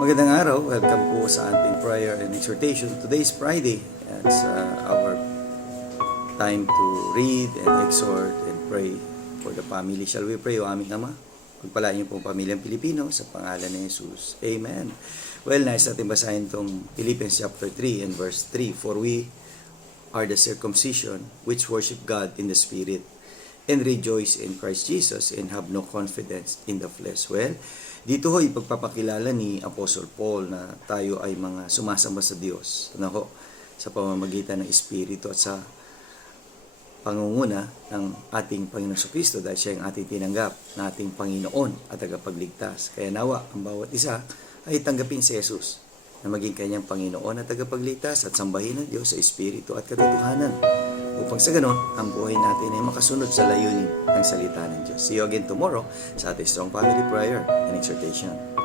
Magandang araw. Welcome po sa ating prayer and exhortation. Today is Friday. It's our time to read and exhort and pray for the family. Shall we pray, O aming Ama? Pagpalain niyo pong pamilyang Pilipino sa pangalan ni Jesus. Amen. Well, nais natin basahin itong Philippians chapter 3 and verse 3. For we are the circumcision which worship God in the Spirit and rejoice in Christ Jesus and have no confidence in the flesh. Well, dito ho ipagpapakilala ni Apostle Paul na tayo ay mga sumasamba sa Diyos. Ano ho? Sa pamamagitan ng Espiritu at sa pangunguna ng ating Panginoon Kristo dahil siya ang ating tinanggap na ating Panginoon at tagapagligtas. Kaya nawa ang bawat isa ay tanggapin si Jesus na maging kanyang Panginoon at tagapagligtas at sambahin ng Diyos sa Espiritu at katotohanan. Upang sa ganon, ang buhay natin ay makasunod sa layunin ng salita ng Diyos. See you again tomorrow sa ating Strong Family Prayer and Exhortation.